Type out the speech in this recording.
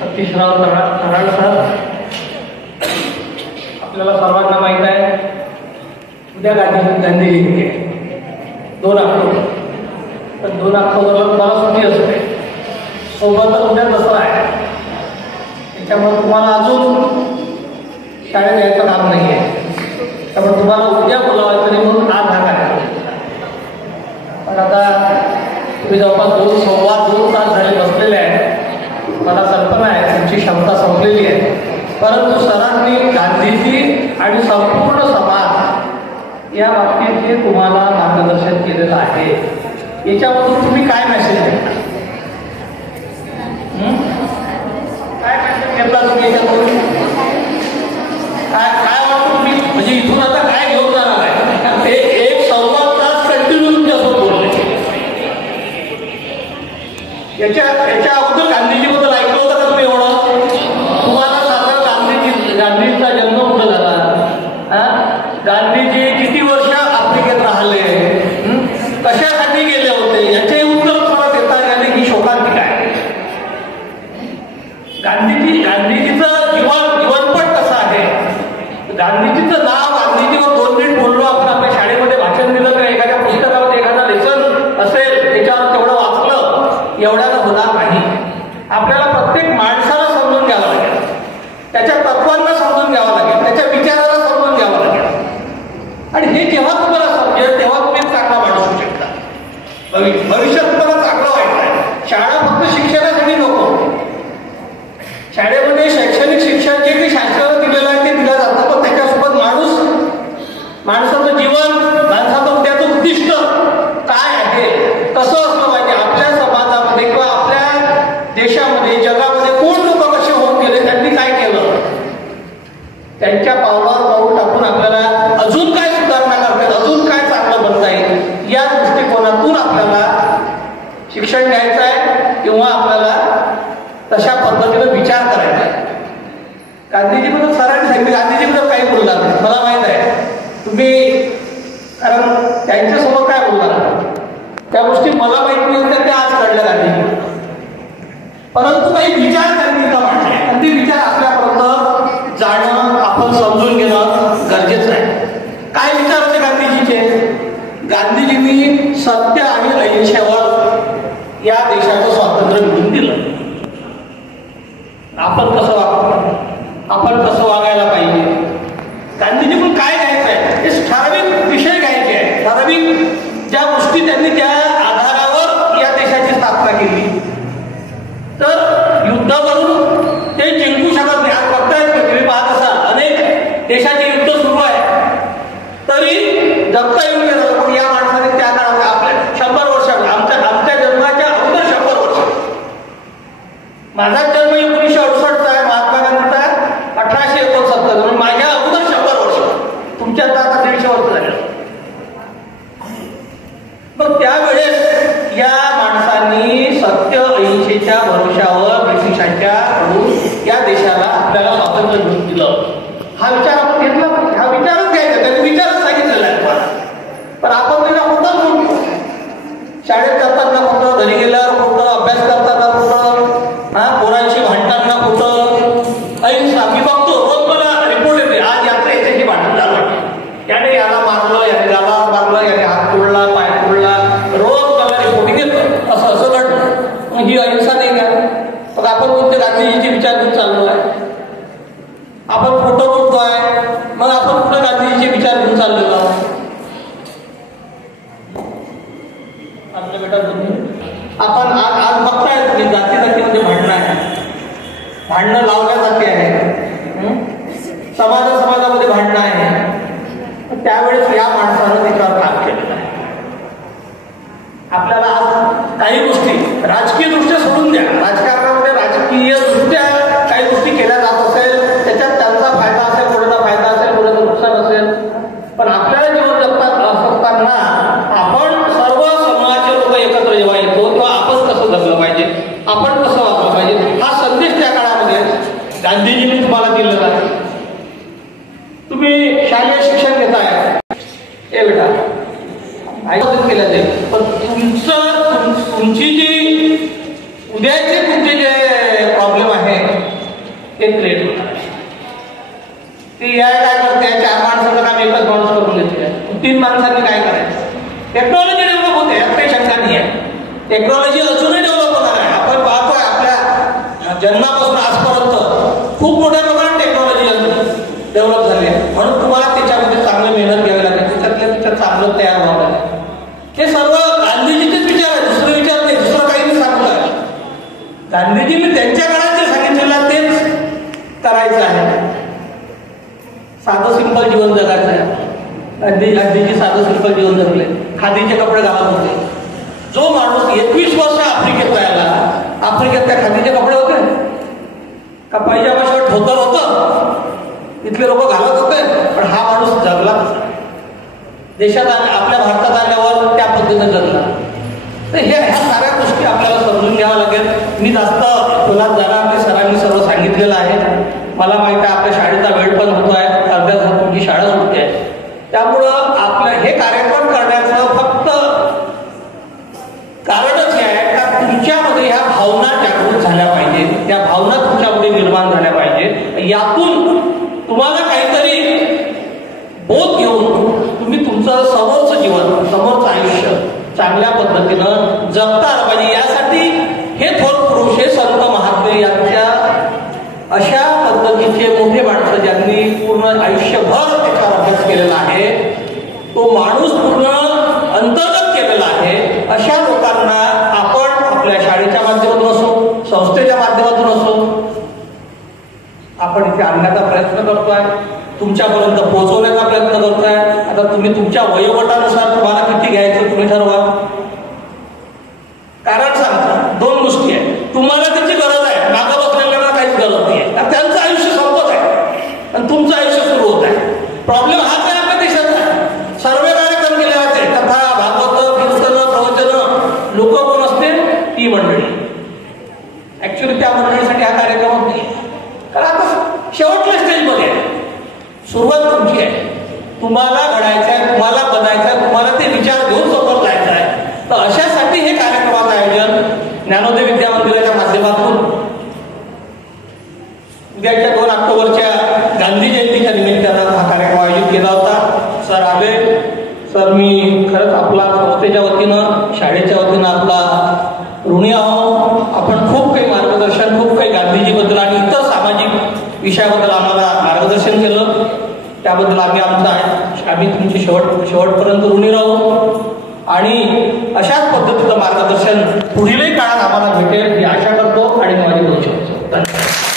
Satishrao Karad sir, आपल्याला सर्वांना माहीत आहे उद्या गांधी जयंती आहे 2 ऑक्टोबर. पण 2 ऑक्टोबरला तुम्हाला सुट्टी असते, सोबतच उद्या दसरा आहे. त्याच्यामुळे तुम्हाला अजून शाळेत यायचं काम नाही आहे. त्यामुळे तुम्हाला उद्या बोलावायचं नाही म्हणून आज हा कार्यक्रम. पण आता तुम्ही जवळपास 2 तास झाले बसलेले आहेत. मला कल्पना आहे तुमची क्षमता संपलेली आहे. परंतु सरांनी गांधीजी आणि संपूर्ण समाज या बाबतीत जे तुम्हाला मार्गदर्शन केलेलं आहे याच्यामधून तुम्ही काय मेसेज देता? काय मेसेज घेतला तुम्ही याच्यातून? काय वाटतं तुम्ही? म्हणजे इथून आता काय घेऊन जाणार आहे? ते 1-1.25 तास कंटिन्यू तुमच्यासोबत बोलले. याच्या अगोदर गांधीजीबद्दल ऐकलं होतं का तुम्ही? एवढं तुम्हाला साधारण गांधींचा जन्म कुठं झाला? गांधीजी किती वर्ष आफ्रिकेत राहिले, कशासाठी गेले होते, याचे उत्तर तुम्हाला देता आले ही शोकांतिका आहे. गांधीजीचं जीवनपट कसं आहे? गांधीजीचं नाव, गांधीजीवर 2 मिनिट बोललो आपण आपल्या शाळेमध्ये भाषण दिलं किंवा एखाद्या पुस्तकामध्ये एखादा लेसन असेल त्याच्यावर तेवढं वाचलं एवढ्याला होणार नाही. आपल्याला प्रत्येक माणसाला समजून घ्यावं लागेल, त्याच्या तत्वांना समजून घ्यावं लागेल, त्याच्या विचाराला समजून घ्यावं लागेल. आणि हे जेव्हा तुम्हाला समजेल तेव्हा तुम्ही चांगला माणूस होऊ शकता. भविष्यात तुम्हाला चांगलं व्हायचं आहे. शाळा फक्त शिक्षणासाठी नको. शाळेमध्ये शैक्षणिक शिक्षण जे काही शासनानं दिलेलं आहे ते दिलं जातं, पण त्याच्यासोबत माणसाचं जीवन, माणसाचं उद्याचं उद्दिष्ट काय आहे, कसं असलं पाहिजे, आपल्या समाजामध्ये किंवा आपल्या देशामध्ये जगामध्ये कोण लोक कसे होऊन गेले, त्यांनी काय केलं, त्यांच्या पावलावर पाऊल टाकून आपल्याला अजून काय सुधारणा करता येईल, अजून काय चांगलं बनता येईल या दृष्टिकोनातून आपल्याला शिक्षण घ्यायचं आहे किंवा आपल्याला तशा पद्धतीनं विचार करायचा आहे. गांधीजीबद्दल सरांनी सांगितलं, गांधीजीबद्दल काही बोलणार नाही मला माहित आहे तुम्ही, कारण त्यांच्यासमोर काय बोलणार त्या गोष्टी मला माहिती नसत्या, त्या आज कळल्या गांधीजी. परंतु काही विचार गांधीचा मांडले आणि ते विचार आपल्यापर्यंत जाणं, आपण समजून घेणं गरजेचं आहे. काय विचार होते गांधीजीचे? गांधीजींनी सत्य आणि अहिंसेवर या देशाचं स्वातंत्र्य मिळवून दिलं. आपण कसं वागतो, आपण कसं वागायला पाहिजे, गांधीजी पण काय घ्यायचं आहे हे ठराविक विषय घ्यायचे आहे. ठराविक ज्या गोष्टी त्यांनी त्या आधारावर या देशाची स्थापना केली. तर युद्ध करून ते जिंकू शकत नाही. आज बघताय तुम्ही पाहत असाल अनेक देशाचे युद्ध सुरू आहे तरी जगता येऊन गेलं. पण या माणसाने त्या काळात आपल्या 100 वर्ष, आमच्या जन्माच्या अगोदर 100 वर्ष, माझा जन्म 1968चा आहे, महात्मा गांधीचा 1869, म्हणून माझ्या अगोदर 100 वर्ष, तुमच्या आता 150 वर्ष झाले. मग त्यावेळेस या माणसांनी सत्य अहिंसेच्या भरोशावर ब्रिटिशांच्या कडून या देशाला आपल्याला स्वातंत्र्य मिळवून दिलं. हा विचार आपण घेतला पाहिजे. हा विचारच घ्यायचा, त्यांनी विचारच सांगितलेला आहे तुम्हाला. पण आपण त्याला खोटं म्हणतो. शाळेत जाताना खोटं, घरी गेल्यावर खोटं, अभ्यास करताना खोटं, पोरांशी भांडताना खोटं, अहिंसा. मी बघतो रोज मला रिपोर्ट येते, आज याच्याशी भांडण झालं, याने याला मारलं, याने याला मारलं, याने हात तोडला, पाय तोडला, रोज मला रिपोर्ट येतं असं असं घडलं. मग ही अहिंसा नाही का? मग आपण कोणते गांधीजीचे विचार घेऊन चाललो आहे? आपण खोटं बोलतोय, मग आपण कुठं गांधीजीचे विचार घेऊन चाललेलो आहोत? आपल्या बेटा आपण आज बघताय तुम्ही जातीमध्ये भांडणं आहे, भांडणं लावल्या जाते आहे, समाजामध्ये भांडणं आहे. त्यावेळेस या माणसानं त्याच्यावर काम केलेलं आहे. आपल्याला आज काही गोष्टी राजकीय दृष्ट्या सोडून द्या, राजकारणामध्ये राजकीय दृष्ट्या काही गोष्टी केल्या जात असेल, त्याच्यात त्यांचा फायदा असेल, कोणाचा फायदा असेल, कोणाचं नुकसान असेल, पण आपल्याला जीवन जगतात असताना आपण सर्व समाजाचे लोक एकत्र जेव्हा येतो तेव्हा आपण कसं जगलं पाहिजे, आपण कसं वागलं पाहिजे, हा संदेश त्या काळामध्ये गांधीजींनी तुम्हाला दिलेला आहे. तुम्ही शालेय शिक्षण घेताय, हे बेटा आयोजित केलं जाईल, पण तुमची जी उद्याचे तुमचे जे प्रॉब्लेम आहे माणसांनी काय करायचं. टेक्नॉलॉजी डेव्हलप होते, यात काही शंका नाही आहे. टेक्नॉलॉजी अजूनही डेव्हलप होणार आहे. आपण पाहतोय आपल्या जन्मापासून आजपर्यंत खूप मोठ्या प्रमाणात टेक्नॉलॉजी डेव्हलप झाली आहे. म्हणून तुम्हाला त्याच्यामध्ये चांगली मेहनत घ्यावी लागेल, त्याच्यात चांगलं तयार व्हावं लागेल. हे सर्व गांधीजीचेच विचार आहे, दुसरे विचार नाही, दुसरं काही नाही सांगतोय. गांधीजींनी त्यांच्या काळात जे सांगितलेलं तेच करायचं आहे. साधं सिंपल जीवन जगायचं आहे. गांधीजी साधं सिंपल जीवन जगले, खादीचे कपडे घालत होते. जो माणूस 21 वर्ष आफ्रिकेत राहिला, आफ्रिकेत त्या खादीचे कपडे होते का? पायजामा शर्ट धोतर होतं, इथले लोक घालत होते. पण हा माणूस जगला देशात आपल्या भारतात आल्यावर त्या पद्धतीने जगला. तर ह्या साऱ्या गोष्टी आपल्याला समजून घ्यावं लागेल. मी जास्त खोलात जाणार नाही, सरांनी सर्व सांगितलेलं आहे. मला माहिती आहे आपल्या शाळेचा वेळ पण होतो आहे, अर्ध्या तास तुमची शाळा सुटते आहे. त्यामुळं आपलं हे कार्यक्रम करण्याचं फक्त कारणच हे आहे का तुमच्यामध्ये ह्या भावना जागृत झाल्या पाहिजे, त्या भावना तुमच्यामध्ये निर्माण झाल्या पाहिजे. यातून तुम्हाला काहीतरी बोध घेऊन तुम्ही तुमचं समोरचं जीवन, समोरचं आयुष्य चांगल्या पद्धतीनं जगता आलं पाहिजे. यासाठी हे थोर पुरुष, हे संत महात्मे यांच्या अशा पद्धतीचे मोठे माणसं ज्यांनी पूर्ण आयुष्यभर त्याच्यावर अभ्यास केलेला आहे, तो माणूस पूर्ण अंतर्गत केलेला आहे, अशा लोकांना आपण आपल्या शाळेच्या माध्यमातून असो, संस्थेच्या माध्यमातून असो, आपण इथे आणण्याचा प्रयत्न करतोय, तुमच्यापर्यंत पोहोचवण्याचा प्रयत्न करतोय. आता तुम्ही तुमच्या वयोगटानुसार तुम्हाला किती घ्यायचं तुम्ही ठरवा. कारण सांगतो, दोन गोष्टी आहेत. तुम्हाला त्याची गरज आहे, मागं बसलेल्यांना काहीच गरज नाही आहे. त्यांचं आयुष्य संपत आहे आणि तुमचं आयुष्य सुरू होत आहे. प्रॉब्लेम हाच आहे आपल्या देशाचा. सर्व कार्यक्रम केले जाते, कथा, भागवत, कीर्तन, प्रवचन. लोक कोण असते? ती मंडळी. ऍक्च्युली त्या मंडळीसाठी हा कार्यक्रम होत नाही. कारण आता शेवटच्या स्टेजमध्ये आहे, सुरुवात तुमची आहे. तुम्हाला घडायचं आहे, तुम्हाला बनायचं आहे, तुम्हाला ते विचार घेऊन समोर जायचं आहे. तर अशासाठी हे कार्यक्रमाचं आयोजन ज्ञानोदय विद्या मंदिराच्या माध्यमातून उद्याच्या 2 ऑक्टोबरच्या गांधी जयंतीच्या निमित्तानं हा कार्यक्रम आयोजित केला होता. सर आले. सर मी खरंच आपला संस्थेच्या वतीनं, शाळेच्या वतीनं आपला ऋणी आहोत. आपण खूप काही मार्गदर्शन, खूप काही गांधीजीबद्दल आणि इतर सामाजिक विषयाबद्दल आम्हाला मार्गदर्शन केलं. त्याबद्दल आम्ही तुमची शेवटपर्यंत ऋणी राहू आणि अशाच पद्धतीचं मार्गदर्शन पुढीलही काळात आम्हाला भेटेल ही आशा करतो आणि माझी दोन शब्द. धन्यवाद.